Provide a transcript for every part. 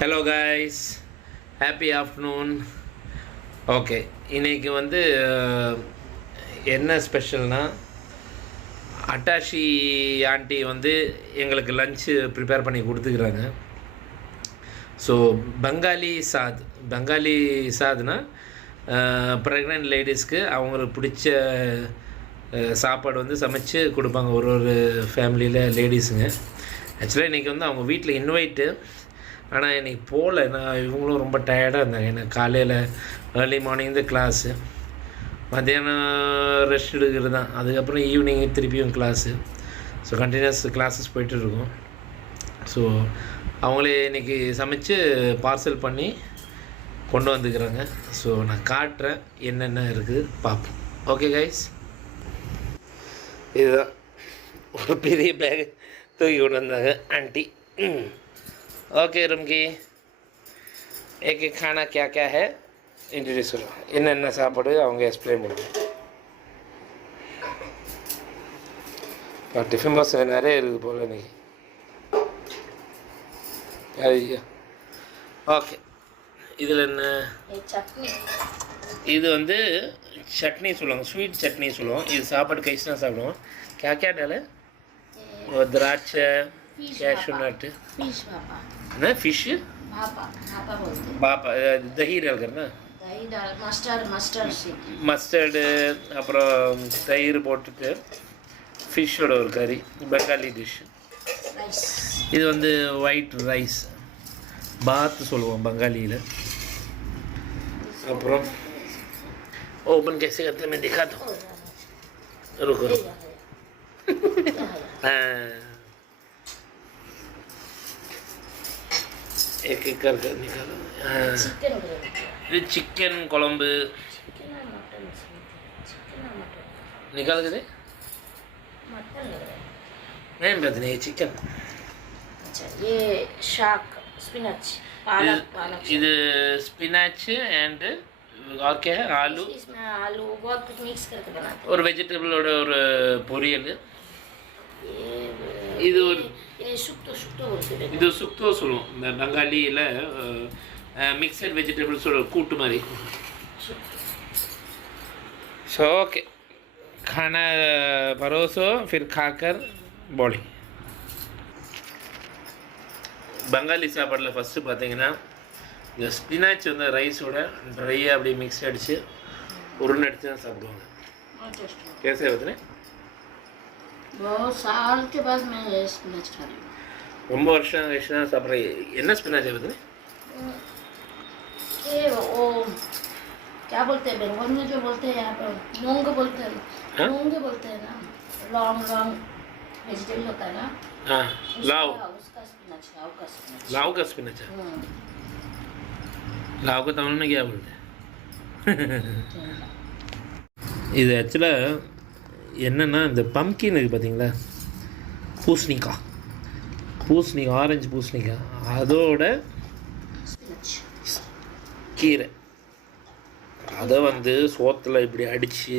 Hello guys, happy afternoon. Okay, இன்றைக்கி வந்து என்ன ஸ்பெஷல்னால், அட்டாஷி ஆண்டி வந்து எங்களுக்கு லஞ்சு ப்ரிப்பேர் பண்ணி கொடுத்துக்கிறாங்க. ஸோ பெங்காலி சாத்னா ப்ரெக்னென்ட் லேடிஸ்க்கு அவங்களுக்கு பிடிச்ச சாப்பாடு வந்து சமைச்சு கொடுப்பாங்க ஒரு ஃபேமிலியில் லேடிஸுங்க. ஆக்சுவலாக இன்றைக்கி வந்து அவங்க வீட்டில் இன்வைட்டு, ஆனால் இன்றைக்கி போகல. நான் இவங்களும் ரொம்ப டயர்டாக இருந்தாங்க. எனக்கு காலையில் ஏர்லி மார்னிங் தான் கிளாஸு, மத்தியானம் ரெஸ்ட் எடுக்கிறது தான், அதுக்கப்புறம் ஈவினிங் திருப்பியும் கிளாஸு. ஸோ கண்டினியூஸ் கிளாஸஸ் போய்ட்டுருக்கோம். ஸோ அவங்களே இன்றைக்கி சமைச்சு பார்சல் பண்ணி கொண்டு வந்துக்கிறாங்க. ஸோ நான் காட்டுறேன் என்னென்ன இருக்குது பார்ப்போம். ஓகே கைஸ், இதுதான் ஒரு பெரிய பேக் தூக்கி கொண்டு வந்தாங்க ஆண்டி. ஓகே ரம்கி, एक खाना क्या क्या है इंट्रोड्यूस करो. என்னென்ன சாப்பாடு அவங்க எக்ஸ்பிளைன் பண்ணுவோம். டிஃபன் பாக்ஸ் நிறைய இருக்குது போல் இன்னைக்கு. ஐயா, ஓகே, இதில் என்ன சட்னி? இது வந்து சட்னி சொல்லுவாங்க, ஸ்வீட் சட்னி சொல்லுவோம். இது சாப்பாடு கைஸ்னா சாப்பிடுவோம். क्या क्या डाले? திராட்சை, कैशू नट, ना फिश, பாப்பா, दही डाल करना, மஸ்டர்டு, அப்புறம் தயிர் போட்டுட்டு ஃபிஷ்ஷோட ஒரு கறி, பெங்காலி டிஷ். இது வந்து ஒயிட் ரைஸ், பாத் சொல்லுவோம் பெங்காலியில். அப்புறம் ओपन कैसे करते हैं मैं दिखाता हूँ, रुको. एक एक कर निकालो. ये चिकन कोलंबु निकाल के दे. नहीं पता नहीं, चिकन. अच्छा, ये शाक, स्पिनच, पालक. இது स्पिनच एंड और क्या है, आलू. इसमें आलू बहुत कुछ मिक्स करके बनाते हैं. और वेजिटेबलोட ஒரு பொரியல். இது ஒரு சுக்தோ बोलते हैं. இது சுக்தோ சொல்லுவோம் இந்த பெங்காலியில். மிக்சட் வெஜிடபிள்ஸோட கூட்டு மாதிரி. ஸோ ஓகே, खाना परोसो फिर खाकर बोली. பெங்காலி சாப்பாட்டில் ஃபஸ்ட்டு பார்த்தீங்கன்னா இந்த ஸ்பினாச் வந்து ரைஸோட ட்ரையாக அப்படியே மிக்ஸ் அடித்து உருண்டை அடித்து தான் சாப்பிடுவாங்க. कैसे होते हैं? बहुत साल के बाद मैं ये स्पिनच खा रही हूँ. ரொம்ப வருஷம் கழிச்சு தான் சாப்பிட்றேன். என்ன ஸ்பினாச் ஆகுது? ये वो क्या बोलते हैं बंगाल में, जो बोलते हैं यहाँ पर मूंग बोलते हैं. मूंग बोलते हैं ना, लॉन्ग वेजिटेबल होता है ना. हाँ, लाव. उसका स्पिनच, लाव का स्पिनच है. लाव को तमिल में क्या बोलते हैं? இது ஆக்சுவலாக என்னென்னா, இந்த பம்கின் இருக்குது பார்த்தீங்களா, பூசணிக்காய், ஆரஞ்சு பூசணிக்காய், அதோட கீரை, அதை வந்து சோத்தில் இப்படி அடித்து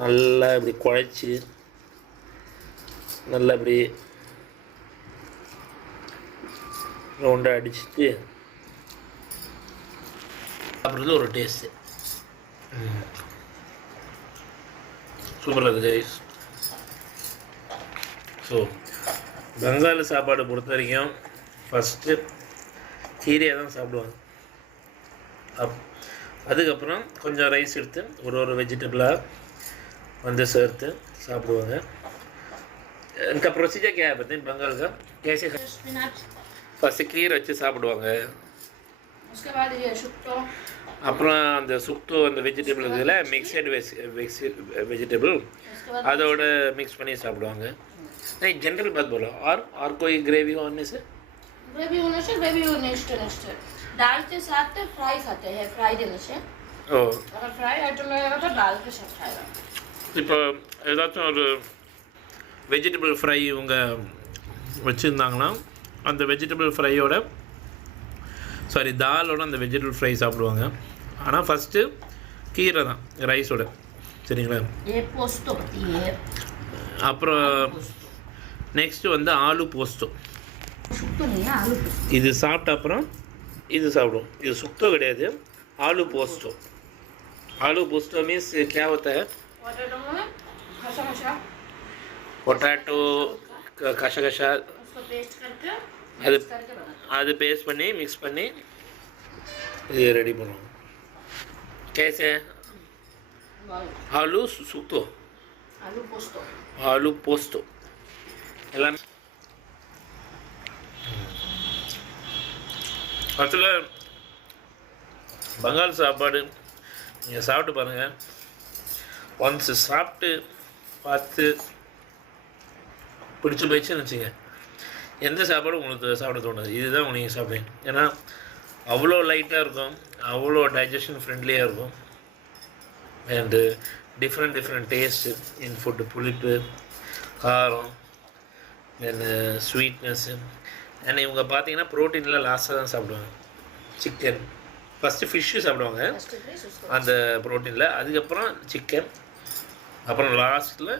நல்லா இப்படி குழைச்சி நல்லா இப்படி ரவுண்டாக அடிச்சுட்டு சாப்பிட்றது ஒரு டேஸ்ட்டு. சூப்பராக இருக்குது கைஸ். ஸோ பெங்கால் சாப்பாடு பொறுத்த வரைக்கும் ஃபஸ்ட்டு கீரையாக தான் சாப்பிடுவாங்க. அதுக்கப்புறம் கொஞ்சம் ரைஸ் எடுத்து ஒரு வெஜிடபிளாக வந்து சேர்த்து சாப்பிடுவாங்க. इनका प्रोसीजर क्या है बताइए बंगाल का? कैसे फर्स्ट கீரை வச்சு சாப்பிடுவாங்க. उसके बाद ये शुक्तो, அப்புறம் அந்த சுக்தோ அந்த வெஜிடபிள் இதில் மிக்சட் வெஜிடபிள் அதோட मिक्स பண்ணி சாப்பிடுவாங்க. नहीं जनरल बात बोलो. और कोई ग्रेवी होने से ग्रेवी होने नेक्स्ट दाल के साथ फ्राई खाते हैं. फ्राई देने से अगर फ्राई आइटम रहेगा तो दाल के साथ खाएगा. இப்போ ஏதாச்சும் ஒரு வெஜிடபிள் ஃப்ரை இவங்க வச்சுருந்தாங்கன்னா அந்த வெஜிடபிள் ஃப்ரையோட தாலோட அந்த வெஜிடபிள் ஃப்ரை சாப்பிடுவாங்க. ஆனால் ஃபஸ்ட்டு கீரை தான் ரைஸோட. சரிங்களா? அப்புறம் நெக்ஸ்ட்டு வந்து ஆலு போஸ்டோ. இது சாப்பிட்ட அப்புறம் இது சாப்பிடுவோம். இது சுக்தோ கிடையாது, ஆலू पोस्तो. आलू पोस्तो मीन्स क्या होता है? पोटैटो में खसा பொட்டாட்டோ கசகசா उसको पेस्ट करके அது मिक्स करके बनाते அது பேஸ்ட் பண்ணி மிக்ஸ் பண்ணி இது ரெடி பண்ணுவோம். कैसे हैं आलू सुक्तो, आलू पोस्तो आलू पोस्तो எல்லாம் ஆக்சுவலாக பங்காள் சாப்பாடு நீங்கள் சாப்பிட்டு பாருங்கள். ஒன்ஸ் சாப்பிட்டு பார்த்து பிடிச்சி போயிடுச்சுன்னு வச்சுங்க, எந்த சாப்பாடும் உங்களுக்கு சாப்பிட தோணுது. இதுதான் நீங்கள் சாப்பிடுங்க. ஏன்னா அவ்வளோ லைட்டாக இருக்கும், அவ்வளோ டைஜஷன் ஃப்ரெண்ட்லியாக இருக்கும். And different taste in food, புளிப்பு, காரம், தென் ஸ்வீட்னஸ்ஸு. அண்ட் இவங்க பார்த்தீங்கன்னா ப்ரோட்டீனில் லாஸ்ட்டாக தான் சாப்பிடுவாங்க. சிக்கன் ஃபஸ்ட்டு ஃபிஷ்ஷு சாப்பிடுவாங்க फर्स्ट प्लेस उसको அந்த ப்ரோட்டீனில், அதுக்கப்புறம் சிக்கன், அப்புறம் லாஸ்ட்டில்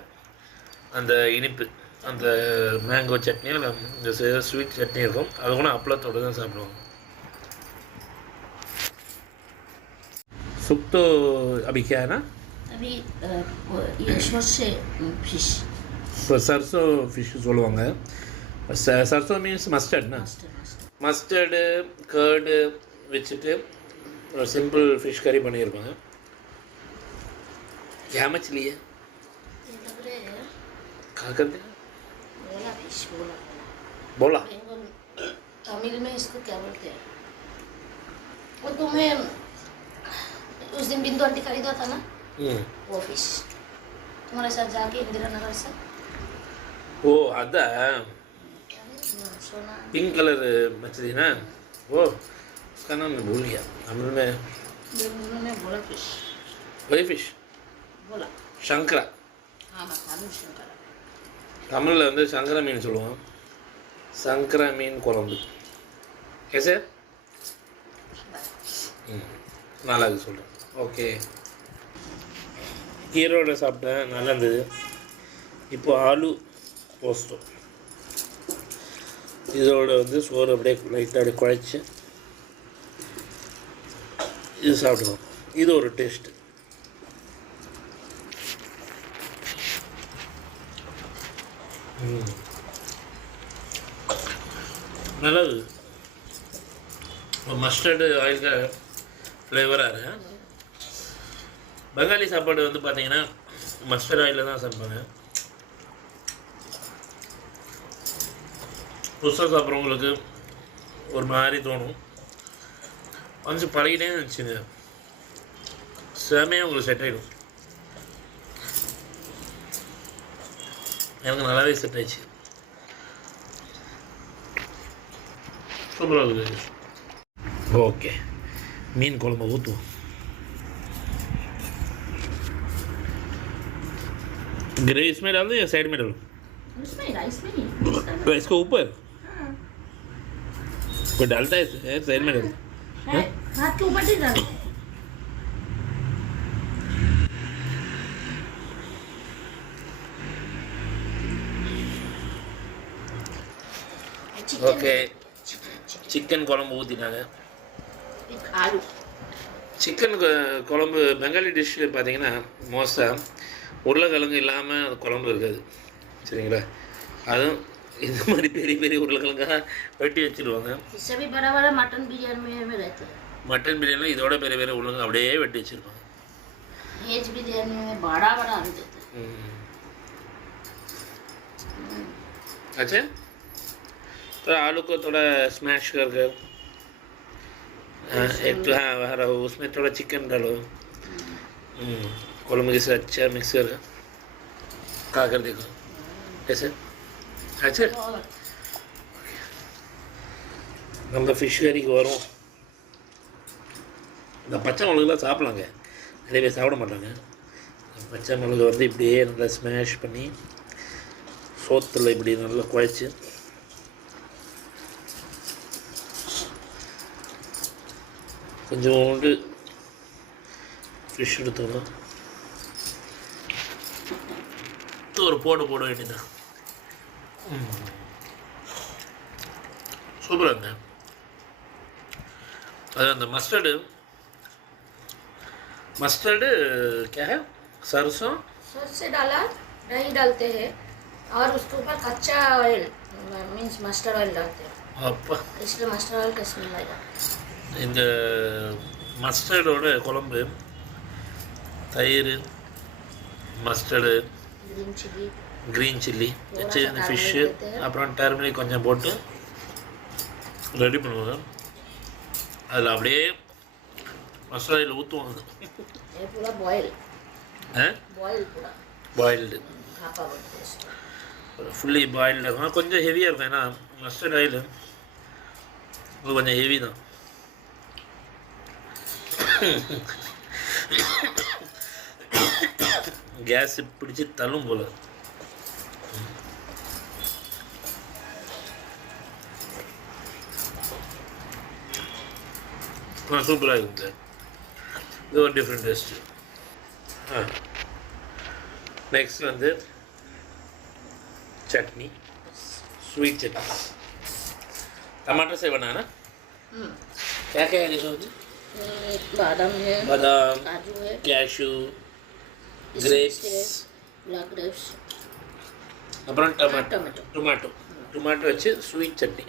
அந்த இனிப்பு, அந்த மேங்கோ சட்னியும் இல்லை இந்த ஸ்வீட் சட்னி இருக்கும், அது கூட அப்பளத்தோடு தான் சாப்பிடுவாங்க. सुप तो अभी क्या है ना, अभी ये सर्से फिश இப்போ சர்சோ ஃபிஷ் சொல்லுவாங்க. சர்சோ மீன்ஸ் மஸ்டர்ட்னா, மஸ்டர்டு கர்டு வச்சுட்டு ஒரு சிம்பிள் ஃபிஷ் கறி பண்ணியிருப்பாங்க. क्या मछली है? ये लग रहे हैं कहाँ करते हैं? बोला फिश बोला बोला बंगाल तमिल में इसको क्या बोलते हैं? वो तुम्हें उस दिन बिंदु आंटी खरीदा था ना, वो फिश तुम्हारे साथ जाके इंदिरा नगर से ओ अदा सोना पिंक कलर मछली ना, वो उसका नाम मैं भूल गया. तमिल में उन्होंने बोला फिश वही फिश बोला சங்கரா. हाँ हाँ तमिल शंकर தமிழில் வந்து சங்கரா மீன் சொல்லுவோம். சங்கரா மீன் குழம்பு கேசே நல்லா இருக்கு சொல்கிறேன். ஓகே, ஈரோட சாப்பிட்டேன், நல்லா இருந்தது. இப்போ ஆலு போஸ்டோ, இதோட வந்து சோறு அப்படியே லைட்டாக அப்படியே குழைச்சி இது சாப்பிடுவோம். இது ஒரு டேஸ்ட்டு. நல்லது. மஸ்டர்டு ஆயில் का ஃப்ளேவராக இருக்கு. பெங்காலி சாப்பாடு வந்து பார்த்தீங்கன்னா மஸ்டர்ட் ஆயிலில் தான் சமைப்பாங்க. புதுசாக சாப்பிட்றவங்களுக்கு ஒரு மாதிரி தோணும். கொஞ்சம் பழகிட்டே வச்சுங்க, செமையாக உங்களுக்கு செட் ஆகிடும். எனக்கு நல்லாவே செட் ஆயிடுச்சு. சூப்பராக இருக்குது. ஓகே, மீன் குழம்பு ஊற்றுவோம். ग्रेवी इसमें डाल दो या साइड में डालो? उसमें राइस में ही तो इसको ऊपर हाँ कोई डालता है साइड में डाल दो. हाथ के ऊपर नहीं डालते हैं। ஓகே, சிக்கன் குழம்பு ஊற்றினாங்க. ஆலு சிக்கன் குழம்பு பெங்காலி டிஷ் பார்த்தீங்கன்னா மோஸ்ட்டாக உருளைக்கிழங்கு இல்லாமல் அந்த குழம்பு இருக்காது, சரிங்களா? அதுவும் இந்த மாதிரி பெரிய பெரிய உருளைக்கிழங்காக வெட்டி வச்சுருவாங்க. इससे भी बड़ा बड़ा मटन बिरयानी में रहते हैं। மட்டன் பிரியாணியில் இதோட பெரிய பெரிய உருளைங்க அப்படியே வெட்டி வச்சுருப்பாங்க. वेज बिरयानी में बड़ा बड़ा आलू देते हैं। अच्छा, तो आलू को थोड़ा स्मैश कर कर एक तो हाँ हरा हो, उसमें थोड़ा चिकन डालो, कुழம்பு के साथ अच्छा मिक्स कर खा कर देखो कैसे. अच्छा, நம்ம ஃபிஷ் கறிக்கு வரும். இந்த பச்சை மிளகுலாம் சாப்பிட்லாங்க, நிறைய பேர் சாப்பிட மாட்டாங்க. பச்சை மிளகு வந்து இப்படியே நல்லா ஸ்மேஷ் பண்ணி சோத்தில் இப்படி நல்லா குழைச்சி கொஞ்சோண்டு ஃபிஷ் எடுத்தோம்னா ஒரு போட வேண்டியதான். சூப்பராக இருந்தேன். அது அந்த மஸ்டர்டு मस्टर्ड क्या है सरसों सरसों डाला दही डालते हैं और उसके ऊपर कच्चा ऑयल मीन्स मस्टर्ड ऑयल डालते हैं அப்பா इसलिए मस्टर्ड ऑयल का स्मेल आएगा இந்த மஸ்டர்டோட குழம்பு தயிர் mustard green chilli green chilli வச்சு இந்த ஃபிஷ்ஷு அப்புறம் டர்மரிக் கொஞ்சம் போட்டு ரெடி பண்ணுவாங்க அதில் அப்படியே மசாலையில் ஊற்றுவாங்க ये पूरा बॉयल ஆ बॉयल पूरा பாயில்டு भापा बोलते हैं इसको ஃபுல்லி பாயில்டு இருக்கும் கொஞ்சம் ஹெவியாக இருக்கும் ஏன்னா மஸ்டர்ட் ஆயில் இது கொஞ்சம் ஹெவி தான் கேஸ் பிடிச்சி தள்ளும் போல சூப்பராக இருக்குது இது ஒரு டிஃப்ரெண்ட் டேஸ்ட்டு நெக்ஸ்ட் வந்து चटनी स्वीट चटनी टमाटर से बनाना क्या क्या है इसमें बादाम है बादाम काजू है कैशू किशमिश ग्रेप्स है ब्लैक ग्रेप्स அப்புறம் டொமேட்டோ टोमेटो டொமேட்டோ டொமேட்டோ வச்சு ஸ்வீட் சட்னி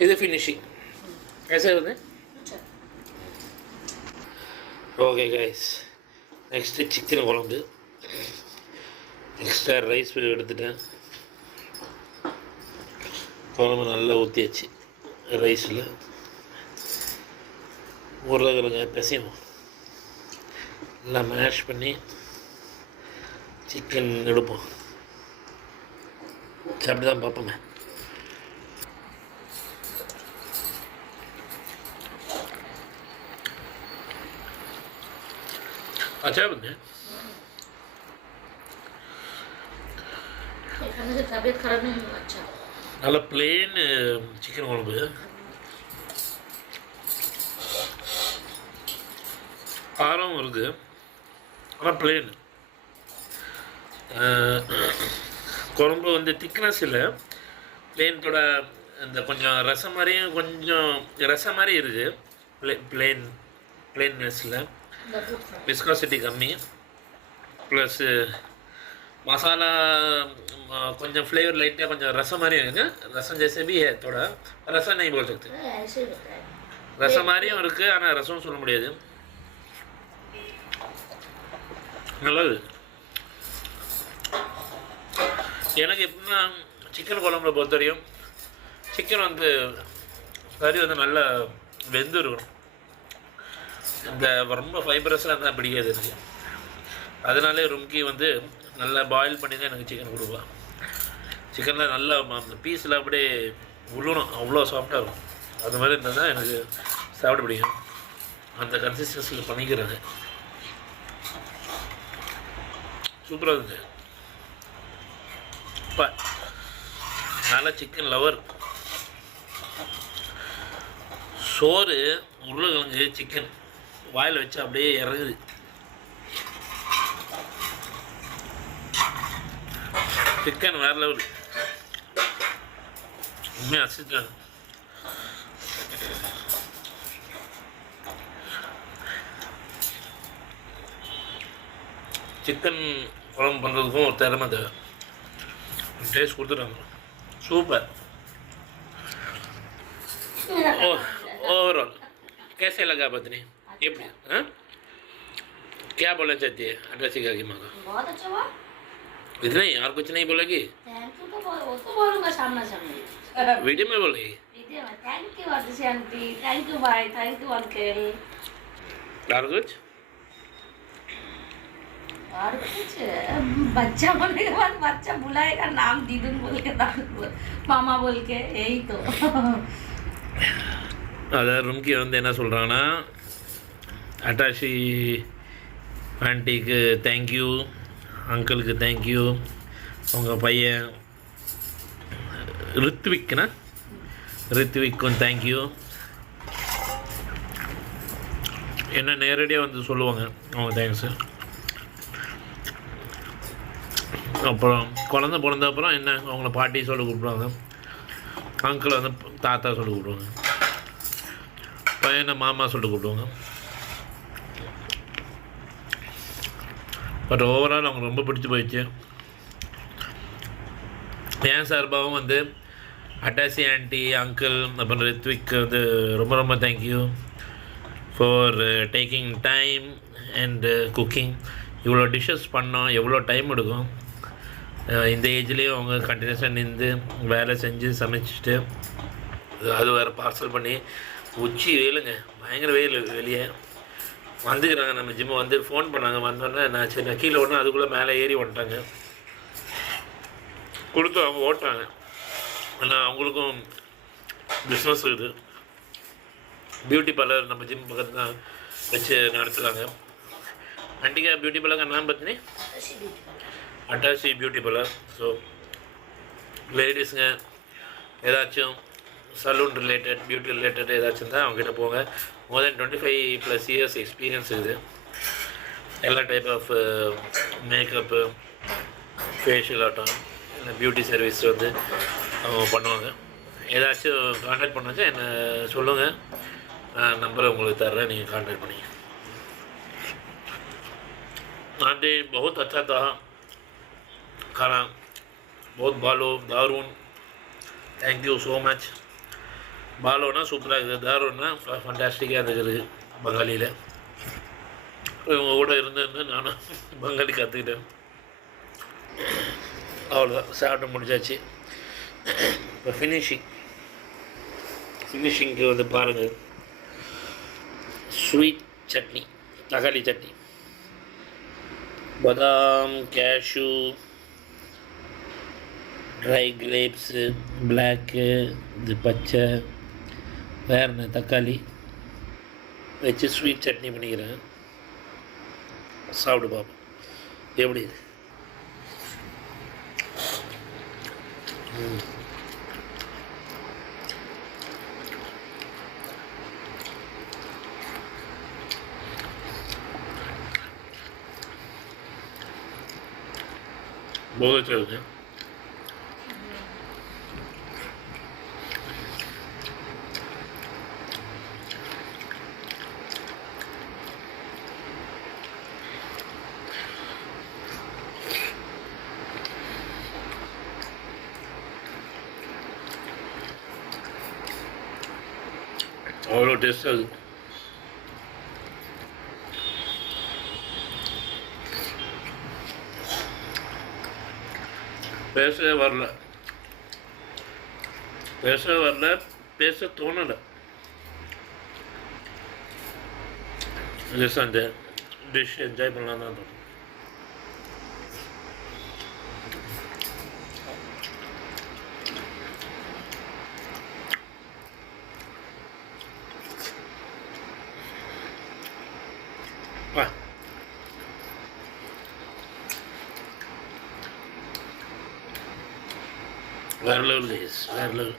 இது ஃபினிஷிங் कैसे होते ஓகே கைஸ் நெக்ஸ்ட்டு சிக்கன் குழம்பு எக்ஸ்ட்ரா ரைஸ் எடுத்துட்டேன் குழம்பு நல்லா ஊற்றியாச்சு ரைஸில் உருளைக்கிழங்க பிசையணும் எல்லாம் மேஷ் பண்ணி சிக்கன் எடுப்போம் அப்படி தான் பார்ப்போமே अच्छा बने खाने से तबीयत खराब नहीं हुआ अच्छा நல்ல பிளேன் சிக்கன் குழம்பு காரம் இருக்குது ஆனால் பிளேன் குழம்பு வந்து திக்னஸ் இல்லை பிளேனோட இந்த கொஞ்சம் ரசம் மாதிரியும் கொஞ்சம் ரசம் மாதிரி இருக்குது பிளேன்னஸில் விஸ்காசிட்டி கம்மி ப்ளஸ் मसाला கொஞ்சம் फ्लेवर लाइट கொஞ்சம் रसम மாதிரி है रसम जैसे भी है थोड़ा रसम नहीं बोल सकते ऐसे ही होता है रसम மாதிரியும் இருக்கு ஆனா ரசம் சொல்ல முடியாது நல்லது எனக்கு எப்படின்னா சிக்கன் குழம்புல பொறுத்தவரையும் சிக்கன் வந்து கறி வந்து நல்லா வெந்து இருக்கணும் இந்த ரொம்ப ஃபைபரஸாக இருந்தால் பிடிக்காது எனக்கு அதனாலே ரும்கி வந்து நல்லா பாயில் பண்ணி தான் எனக்கு சிக்கன் கொடுப்பா சிக்கனில் நல்லா அந்த பீஸில் அப்படியே உள்ளணும் அவ்வளோ சாஃப்டாக இருக்கும் அது மாதிரி இருந்தால் தான் எனக்கு சாப்பிட பிடிக்கும் அந்த கன்சிஸ்டன்சியில் பண்ணிக்கிறது சூப்பராக இருந்தது இப்போ நல்லா சிக்கன் லவர் சோறு உருளைக்கிழங்கு சிக்கன் வாயில் வச்சு அப்படியே இறங்குது चिकन வேற லெவல் உண்மையாக அசிட்டாங்க சிக்கன் குழம்பு பண்ணுறதுக்கும் ஒரு திறமை தேவை டேஸ்ட் கொடுத்துட்டாங்க சூப்பர் ओवरऑल कैसे लगा पत्नी ये हाँ क्या बोलना चाहती है अड्रेसिका की माँ का बहुत अच्छा हुआ इतना ही और कुछ नहीं बोलेगी थैंक यू तो वो तो बोलूंगा सामने सामने वीडियो में बोलेगी वीडियो में thank you Aditya aunty thank you भाई थैंक यू अंकल और कुछ और कुछ बच्चा बोलने के बाद बच्चा बुलाएगा नाम दीदुन बोल के मामा बोल के यही तो அதாவது ரும்கி வந்து என்ன சொல்கிறாங்கன்னா அட்டாஷி ஆண்டிக்கு தேங்க்யூ அங்கிளுக்கு தேங்க்யூ உங்கள் பையன் ரித்விக்கும் தேங்க்யூ என்ன நேரடியாக வந்து சொல்லுவாங்க அவங்க தேங்க்ஸு அப்புறம் குழந்த பிறந்த அப்புறம் என்ன அவங்கள பாட்டி சொல்லி கூப்பிடுவாங்க அங்கிள் வந்து தாத்தா சொல்லி கூப்பிடுவாங்க பையனை மாமா சொல்லிட்டு கூப்பிடுவாங்க. பட் ஓவரால் அவங்க ரொம்ப பிடிச்சி போயிடுச்சு. என் சார்பாகவும் வந்து அட்டாசி ஆண்டி, அங்கிள், அப்புறம் ரித்விக் வந்து ரொம்ப ரொம்ப thank you for taking time and cooking. இவ்வளோ டிஷ்ஷஸ் பண்ணோம், எவ்வளோ டைம் எடுக்கும். இந்த ஏஜ்லேயும் அவங்க கண்டினியூஸாக நின்று வேலை செஞ்சு சமைச்சிட்டு அது வேறு பார்சல் பண்ணி உச்சி வெயிலுங்க, பயங்கர வெயில் வெளியே வந்துக்கிறாங்க. நம்ம ஜிம்மை வந்து ஃபோன் பண்ணாங்க, வந்தோடனே நான் சரி கீழே ஒன்று அதுக்குள்ளே மேலே ஏறி வந்துட்டாங்க. கொடுத்து அவங்க ஓட்டுறாங்க. ஆனால் அவங்களுக்கும் பிஸ்னஸ் இருக்குது. பியூட்டி பார்லர் நம்ம ஜிம் பக்கத்து தான் வச்சு நடத்துகிறாங்க. ஆண்டிகா பியூட்டி பார்லர் का नाम बताने அட்டாசி பியூட்டி பார்லர். ஸோ லேடிஸுங்க ஏதாச்சும் சலூன் ரிலேட்டட், பியூட்டி ரிலேட்டட் ஏதாச்சும் தான் அவங்ககிட்ட போங்க. மோர் தென் 25+ இயர்ஸ் எக்ஸ்பீரியன்ஸ் இருக்குது. எல்லா டைப் ஆஃப் மேக்கப்பு, ஃபேஷியல் ஆட்டம், இல்லை பியூட்டி சர்வீஸ் வந்து அவங்க பண்ணுவாங்க. ஏதாச்சும் கான்டாக்ட் பண்ணாச்சா என்னை சொல்லுங்கள், நான் நம்பரை உங்களுக்கு தர்றேன், நீங்கள் कांटेक्ट करिए। आंटी बहुत अच्छा था खाना, बहुत बालो दारून, थैंक यू सो मच। பாலோனா சூப்பராக இருக்குது, தாரோன்னா ஃபண்டாஸ்டிக்காக இருக்குது பங்காளியில். இவங்க கூட இருந்து நானும் பங்காளி கற்றுக்கிட்டேன். அவ்வளோதான், சாப்பிட்டு முடிச்சாச்சு. இப்போ ஃபினிஷிங்க்கு வந்து பாருங்கள், ஸ்வீட் சட்னி, தக்காளி சட்னி, பாதாம், கேஷ்யூ, ட்ரை கிரேப்ஸு, பிளாக்கு, இது பச்சை, வேறு தக்காளி வச்சு ஸ்வீட் சட்னி பண்ணிக்கிறேன். சாப்பிடு பாப்போம் எப்படி. बहुत अच्छा है। அவ்வளோ டேஸ்டாக இருக்குது. பேசவே வரல, பேச தோணலை. ஜஸ்ட் அந்த டிஷ் என்ஜாய் பண்ணலாம் தான் தோணும். வேறு லெவல் கைஸ், வேறு லெவல்.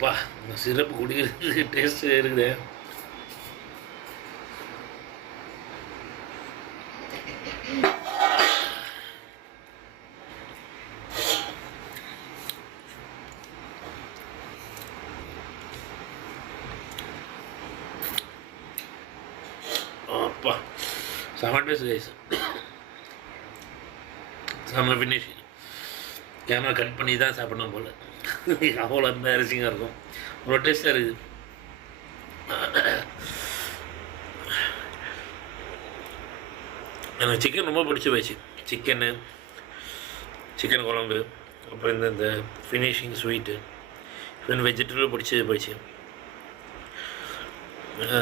பா, இந்த சிரப்பு குடிக்கிறது டேஸ்ட்டு இருக்குது. அப்பா, செம டேஸ்ட் கைஸ், செம்ம ஃபினிஷ். கேமரா கட் பண்ணி தான் சாப்பிடணும் போல், அவ்வளோ எம்பாரசிங்காக இருக்கும். அவ்வளோ டேஸ்ட்டாக இருக்குது. எனக்கு சிக்கன் ரொம்ப பிடிச்சி போயிடுச்சு. சிக்கன் குழம்பு, அப்புறம் இந்த ஃபினிஷிங் ஸ்வீட்டு, இவன் வெஜிடபிள் பிடிச்சி போயிடுச்சு.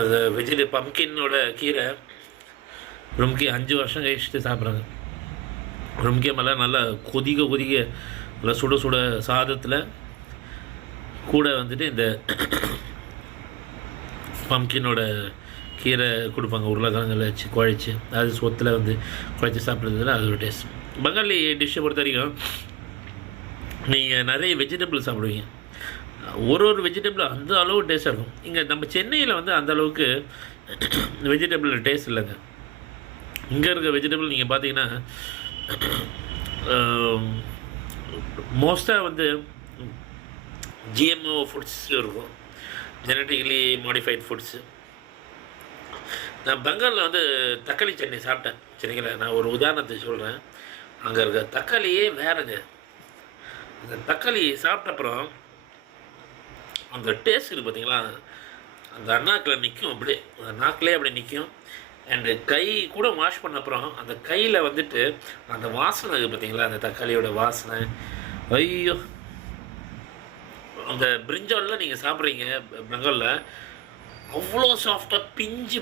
அந்த பம்கினோட கீரை ரொம்பக்கி 5 வருஷம் கழிச்சுட்டு சாப்பிட்றாங்க. ரொம்பக்கே மேலே நல்லா கொதிக்க நல்லா சுட சாதத்தில் கூட வந்துட்டு இந்த பம்கினோட கீரை கொடுப்பாங்க, உருளைக்கிழங்குல வச்சு குழைச்சி, அது சொத்தில் வந்து குழைச்சி சாப்பிட்றதுல அது ஒரு டேஸ்ட். பங்காளி டிஷ்ஷை பொறுத்த வரைக்கும் நீங்கள் நிறைய வெஜிடபிள் சாப்பிடுவீங்க. ஒரு வெஜிடபிள் அந்த அளவு டேஸ்ட்டாக இருக்கும். இங்கே நம்ம சென்னையில் வந்து அந்த அளவுக்கு வெஜிடபிள் டேஸ்ட் இல்லைங்க. இங்கே இருக்க வெஜிடபிள் நீங்கள் பார்த்தீங்கன்னா மோஸ்ட்டாக வந்து ஜிஎம்ஓ ஃபுட்ஸ் இருக்கும், ஜெனட்டிக்கலி மாடிஃபைட் ஃபுட்ஸு. நான் பெங்காலில் வந்து தக்காளி சட்னி சாப்பிட்டேன் சரிங்களா. நான் ஒரு உதாரணத்துக்கு சொல்கிறேன். அங்கே இருக்க தக்காளியே வேறுங்க. அந்த தக்காளி சாப்பிட்டப்புறம் அந்த டேஸ்ட் இருக்குது பார்த்தீங்களா, அந்த அண்ணாக்கில் நிற்கும், அப்படியே அந்த நாக்கிலே அப்படியே நிற்கும். அண்டு கை கூட வாஷ் பண்ண அப்புறம் அந்த கையில் வந்துட்டு அந்த வாசனை இருக்குது பார்த்தீங்களா, அந்த தக்காளியோட வாசனை. ஐயோ, அந்த பிரிஞ்சாலில் நீங்கள் சாப்பிட்றீங்க பெங்காலில், அவ்வளோ சாஃப்டாக பிஞ்சு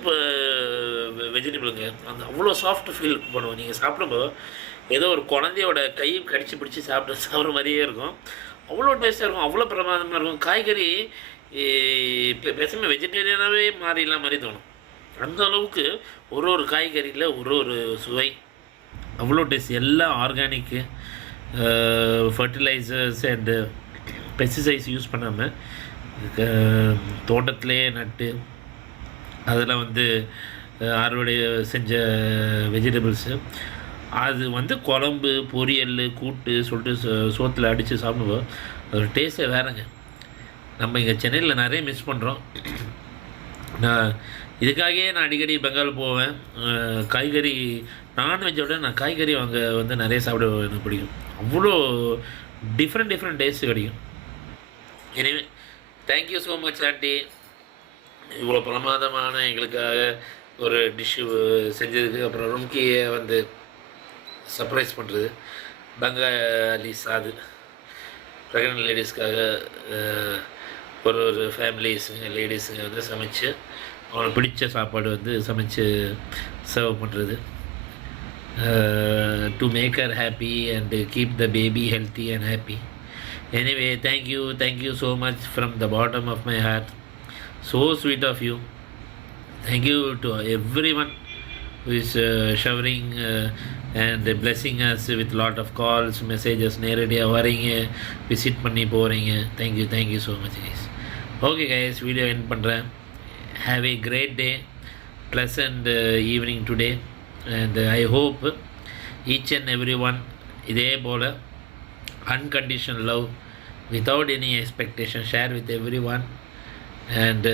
வெஜிடபிளுங்க. அந்த அவ்வளோ சாஃப்ட் ஃபீல் பண்ணுவோம் நீங்கள் சாப்பிடும்போது. ஏதோ ஒரு குழந்தையோட கையை கடிச்சு பிடிச்சி சாப்பிட்ற மாதிரியே இருக்கும். அவ்வளோ டேஸ்ட்டாக இருக்கும், அவ்வளோ பிரமாதமாக இருக்கும். காய்கறி பேசாமல் வெஜிடேரியனாகவே மாறிடலாம் மாதிரி தோணும். அந்த அளவுக்கு ஒரு ஒரு காய்கறியில் ஒரு ஒரு சுவை, அவ்வளோ டேஸ்ட். எல்லாம் organic, fertilisers and pesticides use பண்ணாமல் தோட்டத்திலே நட்டு அதில் வந்து அறுவடை செஞ்ச வெஜிடபிள்ஸு. அது வந்து குழம்பு, பொரியல், கூட்டு சொல்லிட்டு சோத்தில் அடித்து சாப்பிடுவோம். ஒரு டேஸ்ட்டே வேறுங்க. நம்ம இங்கே சென்னையில் நிறைய மிஸ் பண்ணுறோம். நான் இதுக்காகவே நான் அடிக்கடி பெங்கால் போவேன். காய்கறி நான்வெஜ்ஜை விட நான் காய்கறி அங்கே வந்து நிறைய சாப்பிட எனக்கு பிடிக்கும். அவ்வளோ டிஃப்ரெண்ட் டேஸ்ட்டு கிடைக்கும். எனவே தேங்க்யூ ஸோ மச் ஆண்டி, இவ்வளோ பிரமாதமான எங்களுக்காக ஒரு டிஷ்ஷு செஞ்சதுக்கு. அப்புறம் ரும்கியை வந்து சர்ப்ரைஸ் பண்ணுறது, பெங்காலி சாது ப்ரெக்னென்ட் லேடிஸ்க்காக ஒரு ஃபேமிலிஸுங்க லேடிஸுங்க வந்து சமைச்சு அவங்களுக்கு பிடிச்ச சாப்பாடு வந்து சமைச்சு சர்வ் பண்ணுறது, to make her happy and keep the baby healthy and happy. Anyway, thank you so much from the bottom of my heart. So sweet of you. Thank you to everyone who is showering and blessing us with lot of calls, messages. நேரடியாக வரீங்க, visit பண்ணி போகிறீங்க. Thank you so much guys. Okay guys, video end பண்ணுறேன். Have a great day, pleasant evening today, and I hope each and everyone இதே போல் unconditional love without any expectation share with everyone, and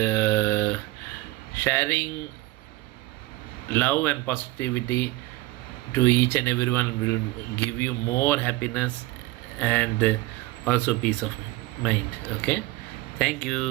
sharing love and positivity to each and everyone will give you more happiness and also peace of mind. Okay, thank you.